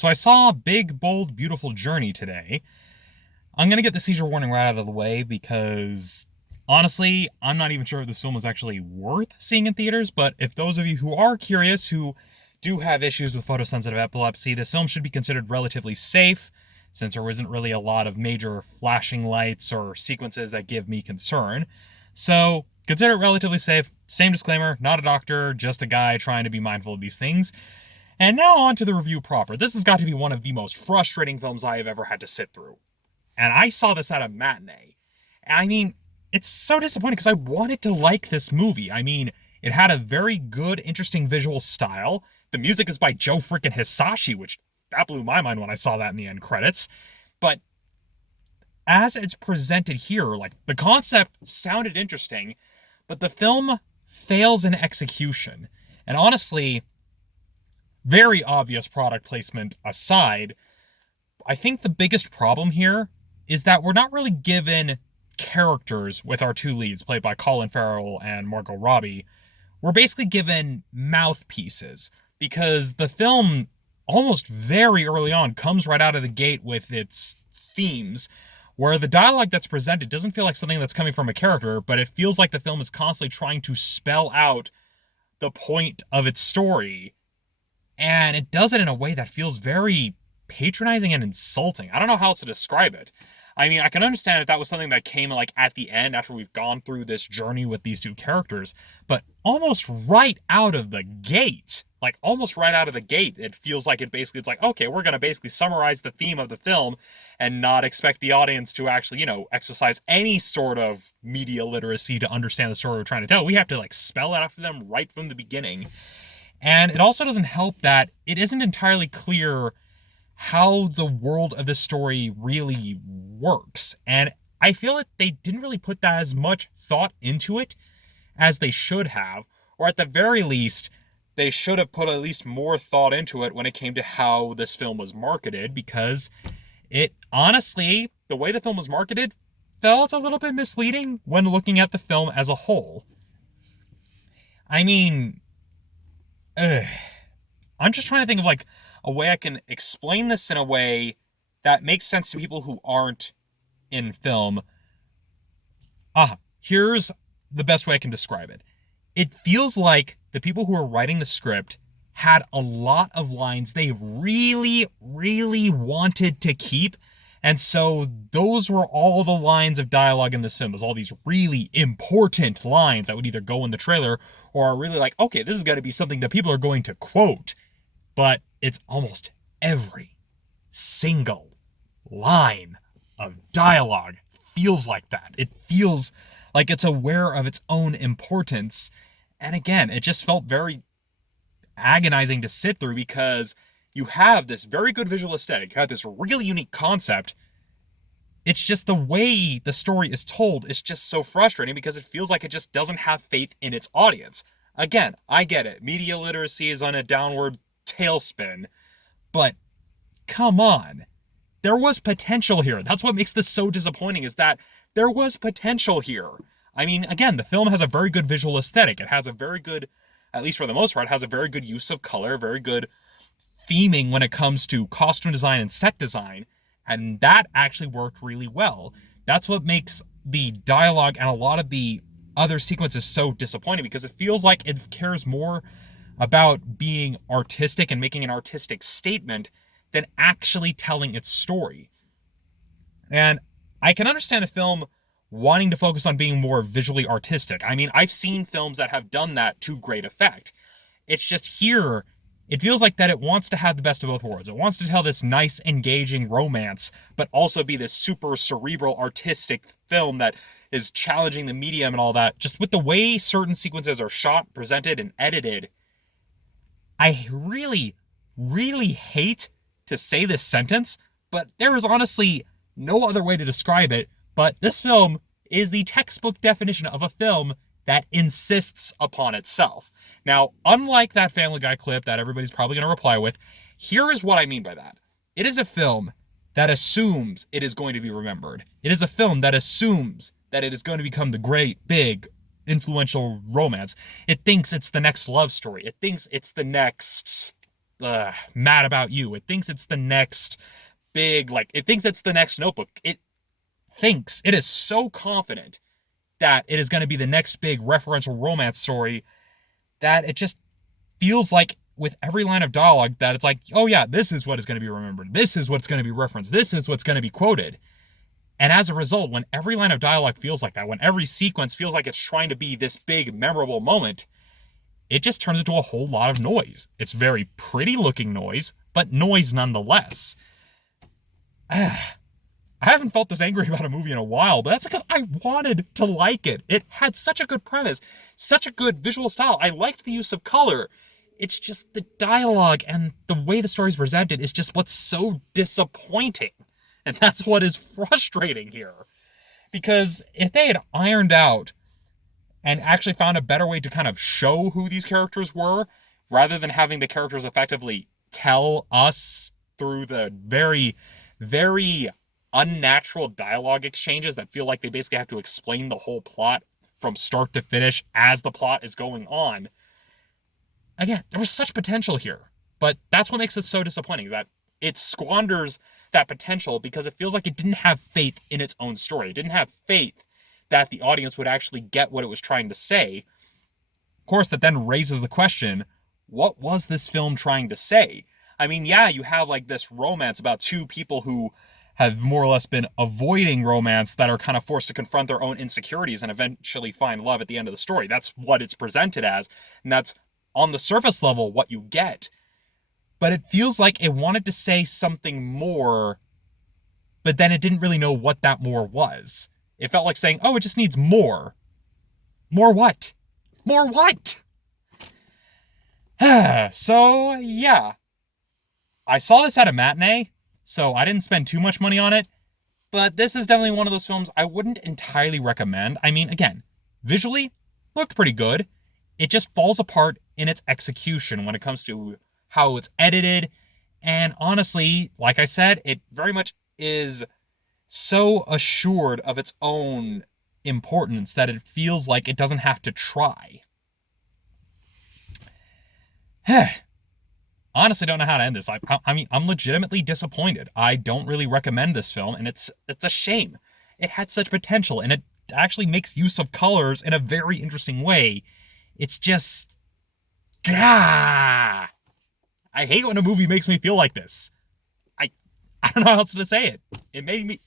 So I saw Big, Bold, Beautiful Journey today. I'm going to get the seizure warning right out of the way because, honestly, I'm not even sure if this film was actually worth seeing in theaters, but if those of you who are curious, who do have issues with photosensitive epilepsy, this film should be considered relatively safe, since there isn't really a lot of major flashing lights or sequences that give me concern. So, consider it relatively safe. Same disclaimer, not a doctor, just a guy trying to be mindful of these things. And now on to the review proper. This has got to be one of the most frustrating films I have ever had to sit through. And I saw this at a matinee. I mean, it's so disappointing because I wanted to like this movie. I mean, it had a very good, interesting visual style. The music is by Joe freaking Hisashi, which that blew my mind when I saw that in the end credits. But as it's presented here, like, the concept sounded interesting, but the film fails in execution. And honestly, very obvious product placement aside, I think the biggest problem here is that we're not really given characters with our two leads, played by Colin Farrell and Margot Robbie. We're basically given mouthpieces, because the film, almost very early on, comes right out of the gate with its themes, where the dialogue that's presented doesn't feel like something that's coming from a character, but it feels like the film is constantly trying to spell out the point of its story, and it does it in a way that feels very patronizing and insulting. I don't know how else to describe it. I mean, I can understand if that was something that came like at the end after we've gone through this journey with these two characters, but almost right out of the gate, it feels like it's like, okay, we're going to basically summarize the theme of the film and not expect the audience to actually, exercise any sort of media literacy to understand the story we're trying to tell. We have to like spell it out for them right from the beginning. And it also doesn't help that it isn't entirely clear how the world of the story really works. And I feel like they didn't really put that as much thought into it as they should have, or at the very least, they should have put at least more thought into it when it came to how this film was marketed, because it honestly, the way the film was marketed, felt a little bit misleading when looking at the film as a whole. I mean, I'm just trying to think of like a way I can explain this in a way that makes sense to people who aren't in film. Here's the best way I can describe it. It feels like the people who are writing the script had a lot of lines they really, really wanted to keep. And so those were all the lines of dialogue in the film. All these really important lines that would either go in the trailer or are really like, okay, this is going to be something that people are going to quote. But it's almost every single line of dialogue feels like that. It feels like it's aware of its own importance. And again, it just felt very agonizing to sit through, because you have this very good visual aesthetic, you have this really unique concept. It's just the way the story is told is just so frustrating, because it feels like it just doesn't have faith in its audience. Again, I get it. Media literacy is on a downward tailspin, but come on. There was potential here. That's what makes this so disappointing, is that there was potential here. I mean, again, the film has a very good visual aesthetic. It has a very good, at least for the most part, has a very good use of color, very good theming when it comes to costume design and set design, and that actually worked really well. That's what makes the dialogue and a lot of the other sequences so disappointing, because it feels like it cares more about being artistic and making an artistic statement than actually telling its story. And I can understand a film wanting to focus on being more visually artistic. I mean, I've seen films that have done that to great effect. It's just here, it feels like that it wants to have the best of both worlds. It wants to tell this nice, engaging romance, but also be this super cerebral, artistic film that is challenging the medium and all that. Just with the way certain sequences are shot, presented, and edited, I really, really hate to say this sentence, but there is honestly no other way to describe it. But this film is the textbook definition of a film that insists upon itself. Now, unlike that Family Guy clip that everybody's probably going to reply with, here is what I mean by that. It is a film that assumes it is going to be remembered. It is a film that assumes that it is going to become the great, big, influential romance. It thinks it's the next love story. It thinks it's the next Mad About You. It thinks it's the next big, like, it thinks it's the next Notebook. It is so confident that it is going to be the next big referential romance story that it just feels like with every line of dialogue that it's like, oh yeah, this is what is going to be remembered. This is what's going to be referenced. This is what's going to be quoted. And as a result, when every line of dialogue feels like that, when every sequence feels like it's trying to be this big, memorable moment, it just turns into a whole lot of noise. It's very pretty looking noise, but noise nonetheless. I haven't felt this angry about a movie in a while, but that's because I wanted to like it. It had such a good premise, such a good visual style. I liked the use of color. It's just the dialogue and the way the story's presented is just what's so disappointing. And that's what is frustrating here. Because if they had ironed out and actually found a better way to kind of show who these characters were, rather than having the characters effectively tell us through the very, very unnatural dialogue exchanges that feel like they basically have to explain the whole plot from start to finish as the plot is going on. Again, there was such potential here, but that's what makes it so disappointing, is that it squanders that potential because it feels like it didn't have faith in its own story. It didn't have faith that the audience would actually get what it was trying to say. Of course, that then raises the question, what was this film trying to say? I mean, yeah, you have like this romance about two people who have more or less been avoiding romance that are kind of forced to confront their own insecurities and eventually find love at the end of the story. That's what it's presented as, and that's on the surface level what you get. But it feels like it wanted to say something more, but then it didn't really know what that more was. It felt like saying, oh, it just needs more. More what? More what? So, yeah. I saw this at a matinee, so I didn't spend too much money on it, but this is definitely one of those films I wouldn't entirely recommend. I mean, again, visually, looked pretty good. It just falls apart in its execution when it comes to how it's edited, and honestly, like I said, it very much is so assured of its own importance that it feels like it doesn't have to try. Honestly, don't know how to end this. I mean, I'm legitimately disappointed. I don't really recommend this film, and it's a shame. It had such potential, and it actually makes use of colors in a very interesting way. It's just, I hate when a movie makes me feel like this. I don't know how else to say it. It made me